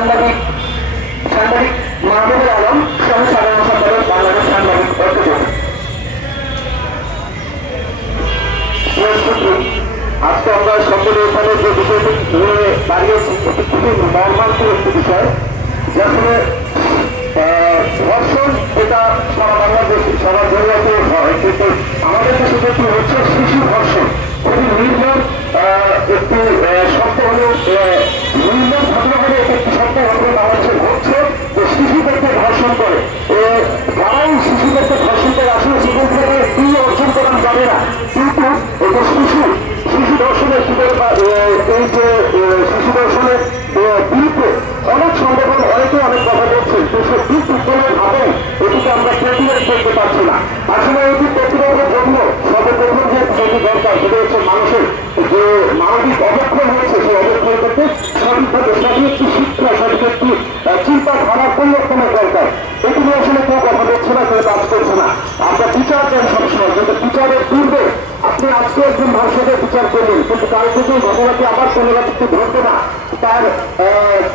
সাংবাদিক মাহবুবুল আলম সহ সাধারণ সম্পাদক বাংলাদেশ সাংবাদিক ঐক্য। আজকে আমরা সকলে এখানে যে বিষয়টি নিয়ে দাঁড়িয়েছি এটি খুবই মর্মান্তিক একটি বিষয়, যে আসলে ধর্ষণ এটা সারা বাংলাদেশে সবার জায়গাতে হয়, কিন্তু আমাদের দেশে যেটি হচ্ছে শিশু ধর্ষণ খুবই নির্মম একটি শব্দ হল, নির্মম ঘটনা হলে একটি শব্দ ঘটনা হচ্ছে যে শিশুদেরকে ধর্ষণ করে। যারাই শিশুদেরকে ধর্ষণ করে আসলে সেখান থেকে কি অর্জন করা যাবে না, কিন্তু এই যে শিশু ধর্ষণের এই যে শিশু ধর্ষণের বিরুদ্ধে অনেক সংগঠন অনেকে অনেক কথা বলছে, কিন্তু কিন্তু কোনোভাবে এটিকে আমরা প্রতিরোধ করতে পারছি না। আসলে এটি প্রতিরোধের জন্য সর্বপ্রথম যেটি দরকার সেটা হচ্ছে মানুষের যে মানবিক অবক্ষয় হয়েছে, সেই অবক্ষয় করতে সঠিকভাবে সঠিক একটি শিক্ষা, সঠিক একটি চিন্তাধারার পরিবর্তনের দরকার। এটি নিয়ে আসলে কেউ কথা বলছে না, কেউ কাজ করছে না। আমরা বিচার দেন সবসময়, কিন্তু বিচারের পূর্বে আপনি আজকে একজন ধর্ষকের বিচার করলেন, কিন্তু কালকে যে ঘটনাটি আবার পুনরাবৃত্তি ঘটবে না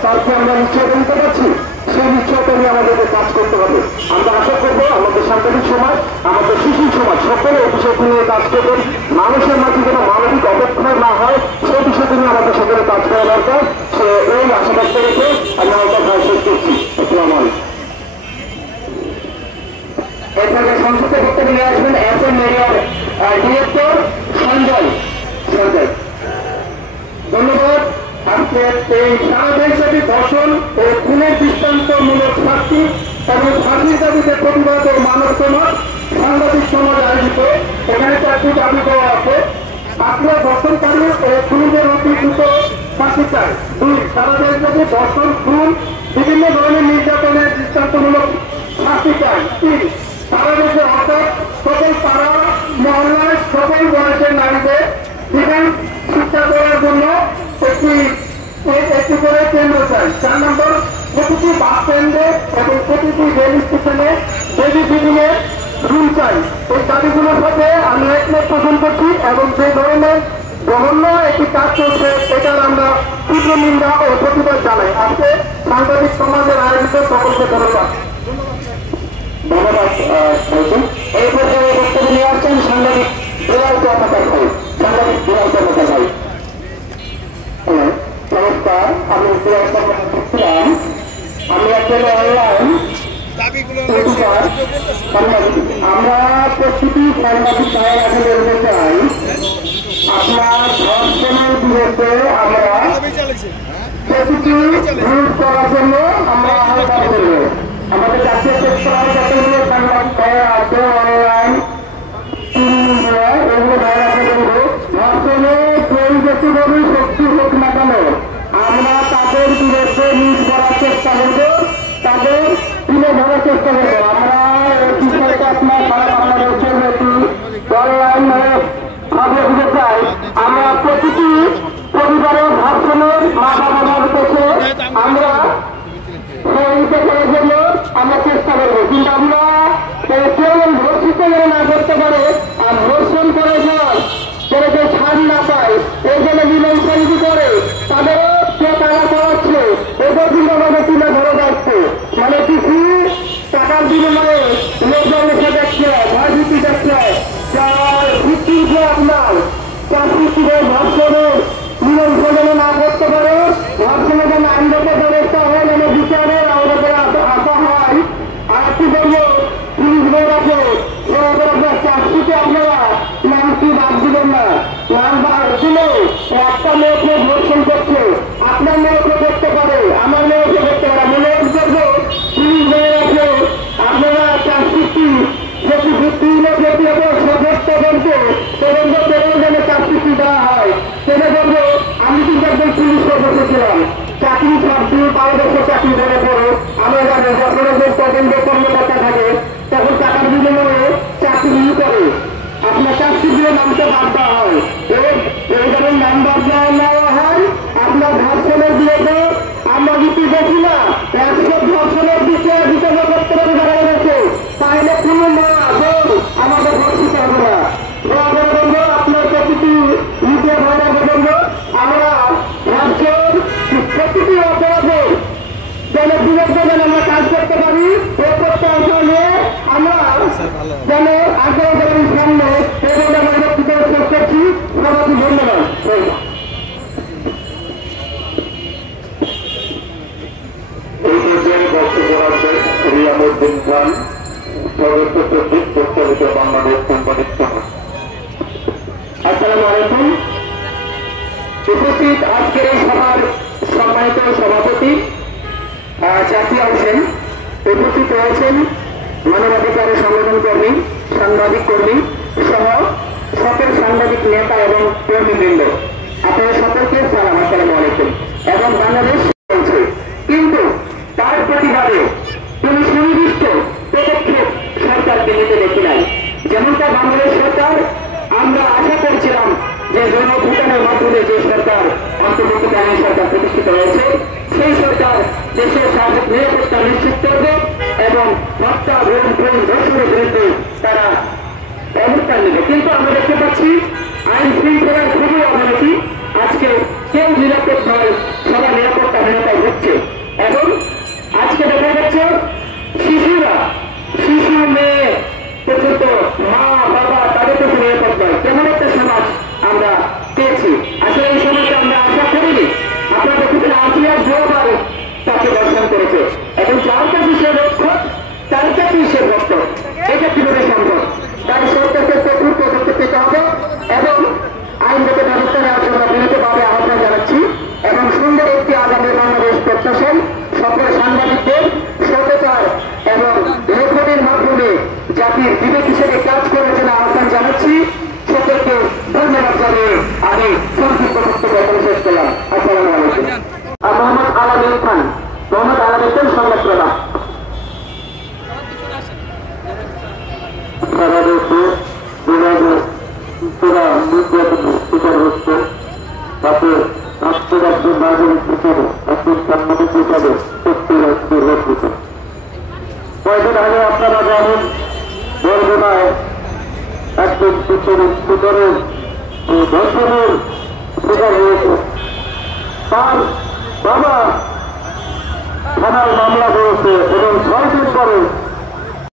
তারকে আমরা নিশ্চয় বলতে পারছি। সেই নিশ্চয়তা নিয়ে আমাদেরকে কাজ করতে হবে। আমরা আশা করবো আমাদের সাংবাদিক সমাজ, আমাদের শিশু সমাজ সকলে এই বিষয়টি নিয়ে কাজ করবেন। মানুষের মাঝে যেন মানবিক অবক্ষয় না হয় সেই বিষয়টি নিয়ে আমাদের সকলে কাজ করা দরকার। এই আশা ব্যক্ত রেখে আমি আমার ভাই শেষ করছি। আসসালামু আলাইকুম। এরপরে সংসদে বক্তব্য নিয়ে আসবেন এসএম মেরিয়ার ডিরেক্টর সঞ্জয়। ধন্যবাদ। আজকে এই সারা দেশব্যাপী ধর্ষণ ও খুনের দৃষ্টান্তমূলক শাস্তি এবং ফাঁসির দাবিতে প্রতিবাদ ও মানব সমাজ সাংবাদিক সমাজ আয়োজিত এখানে 4টি দাবি দেওয়া আছে। আপনার ধর্ষণকারী ও খুনিদের অতি দ্রুত ফাঁসি চাই। 2, সারা দেশব্যাপী ধর্ষণ, খুন, বিভিন্ন ধরনের নির্যাতনের দৃষ্টান্তমূলক শাস্তি চাই। 3, সারা দেশে অর্থাৎ সকল পাড়া মহল্লায় সকল বয়সের নারীদের ডিফেন্স শিক্ষা দেওয়ার জন্য একটি করে কেন্দ্র চাই। 4 নম্বর, প্রতিটি বাস স্ট্যান্ডে এবং প্রতিটি রেল স্টেশনে বেবি সিটিংয়ের রুল চাই। এই দাবিগুলোর সাথে আমি একমত পোষণ করছি এবং যে ধরনের জঘন্য একটি কাজ চলছে এটার আমরা তীব্র নিন্দা ও প্রতিবাদ জানাই। আজকে সাংবাদিক সমাজের আয়োজিত সকলকে ধন্যবাদ। এই পর্যায়ে বক্তব্য নিয়ে আসছেন সাংবাদিক বিলাল কর্মকার ভাই। সাংবাদিক বিলাল কর্মকার ভাই। নমস্কার, আমি বিলাল কর্মকার করছিলাম। আমি একজন অনলাইন আমরা প্রতিটি সাংবাদিক ভাইয়ের কাছে বলতে চাই, আপনার ধর্ষণের বিরুদ্ধে আমরা প্রতিটি রুল করার জন্য আমরা আহ্বান করব। আমাদের জাতীয় পেশার যতগুলো সাংবাদিক ভাইয়েরা আছে অনলাইন এগুলো ভাইয়েরা বলবো, ধর্ষণে কেউ যতভাবে শক্তি হোক না কেন আমরা তাদের বিরুদ্ধে নিজ করার চেষ্টা করবো, তাদের তুলে ধরার চেষ্টা করবো। আমরা এই বিষয়টা আপনার সারা বাংলাদেশের একটি অনলাইন ভাবে দিতে চাই। আমরা প্রতিটি পরিবারের ধর্ষণের মাথা বাঁধার পেছে আমরা সহযোগিতা করার জন্য আমরা চেষ্টা করবো, কিন্তু আমরা কেউ ধর্ষিত না করতে পারে আর ধর্ষণ করে যাওয়ার করে কেউ ছাড় না পায় এই জন্য বিলম্বী করে তাদেরও কেউ টাকা পাওয়াচ্ছে, এদের বিলম্বে তুলে ধরে যাচ্ছে। মানে কিছু টাকার বিনিময়ে লোকজন এসে দেখছে, ভয়ভীতি দেখছে, যার ভিত্তির যে আপনার চাকরির ধর্ষণের নিয়ন্ত্রণ না করতে পারে, ধর্ষণের জন্য আইনগত ব্যবস্থা হয় যেন বিচারের আমাদের আশা হয়। আর কি বলবো, পুলিশ বইরাকে চাকরিতে আপনারা নামটি বাদ দিবেন না। নাম বাদ দিলে একটা মেয়েকে ধর্ষণ করছে, আপনার মেয়েকে করতে পারে, আমার মেয়েকে করতে পারে। মনে করবো পুলিশ বইরাকে আপনারা চাকরিটি যদি বুদ্ধিহীন যদি সদস্য বলতে তদন্ত করে যেন চাকরিটি দেওয়া হয়। সেটা বলবো, আমি কিন্তু একজন পুলিশ সদস্য ছিলাম, চাকরি ছাড়ছি 5 বছর চাকরি করে পরে আমরা জানি যখন একজন তদন্ত কর্মকর্তা থাকে তখন টাকার বিনিময়ে চাকরি করে আপনার চাকরি দিয়ে নামতে বাদ দেওয়া হয়। এই ধরনের নাম বাদ নেওয়া হয়। আপনার ধর্ষণের বিরুদ্ধে আমরা যদি দেখি না 100 ধর্ষণের দিকে বিচার করতে পারে দেখা গেছে, তাহলে কোনো মা আমাদের ধর্ষিত হবে না। আপনার প্রতিটি নিজের ভাইরা বলবো, আমরা রাজ্যের প্রতিটি অপরাধে নিজামুদ্দিন খান, সদস্য সচিব, প্রস্তাবিত বাংলাদেশ কোম্পানির সমাজ। আসসালামু আলাইকুম। উপস্থিত আজকের এই সভার সম্মানিত সভাপতি জাকির হোসেন, উপস্থিত রয়েছেন মানবাধিকার সংগঠন কর্মী, সাংবাদিক কর্মী সহ সকল সাংবাদিক নেতা এবং কর্মীবৃন্দ, আপনারা সকলকে সালাম, আসসালামু আলাইকুম। এবং বাংলাদেশ চলছে, কিন্তু তার প্রতিবাদে কোন সুনির্দিষ্ট পদক্ষেপ সরকারকে নিতে দেখি নাই। যেমনটা বাংলাদেশ সরকার, আমরা আশা করছিলাম যে গণভোটের মাধ্যমে যে সরকার, অন্তর্বর্তীকালীন সরকার প্রতিষ্ঠিত হয়েছে, সেই সরকার দেশের সার্বিক নিরাপত্তা নিশ্চিত করবে এবং হত্যা, গুম, খুন, ধর্ষণের বিরুদ্ধে তারা অবস্থান নেবে। কিন্তু আমরা দেখতে পাচ্ছি আইন শৃঙ্খলার খুবই অবনতি। আজকে কেউ নিরাপদ নয়, সবার নিরাপত্তাহীনতায় হচ্ছে এবং আজকে দেখা যাচ্ছে শিশুরা, শিশু, মেয়ে পর্যন্ত, মা বাবা, তাদের কাছে নিরাপদ নয়। তেমন একটা সমাজ আমরা পেয়েছি। আসলে এই সমাজে আমরা আশা করিনি। আপনারা দেখেছেন আসিয়ার দুবার তাকে দর্শন করেছে এবং যার কাছে সে রক্ষক, তার কাছেই সে ভক্ত। এটা কিভাবে সম্ভব? তাই সরকারকে কঠোর পদক্ষেপ নিতে হবে এবং আইনগত ব্যবস্থা নেওয়ার জন্য বিনীতভাবে আহ্বান জানাচ্ছি এবং সুন্দর একটি আগামী বাংলাদেশ প্রত্যাশায় সকল সাংবাদিকদের সততার এবং লেখনের মাধ্যমে জাতির বিবেক হিসেবে কাজ করার জন্য আহ্বান জানাচ্ছি। সকলকে ধন্যবাদ জানিয়ে আমি সংক্ষিপ্ত বক্তব্য শেষ করলাম। আসসালামু আলাইকুম। মোহাম্মদ আলামিন খান, মোহাম্মদ আলামিন খান, সংবাদ প্রদান। সারা দেশে যেভাবে শিশুরা নির্যাতনের শিকার হচ্ছে, তাতে রাষ্ট্ররাজ্য নাগরিক হিসেবে, একজন সাংবাদিক হিসাবে সত্যি রাষ্ট্রের লক্ষিত। কয়েকদিন আগে আপনারা জানেন বরগুনায় একজন শিশুরের ধর্ষণের শিকার হয়েছে। তার বাবা থানায় মামলা করেছে এবং 6 দিন পরে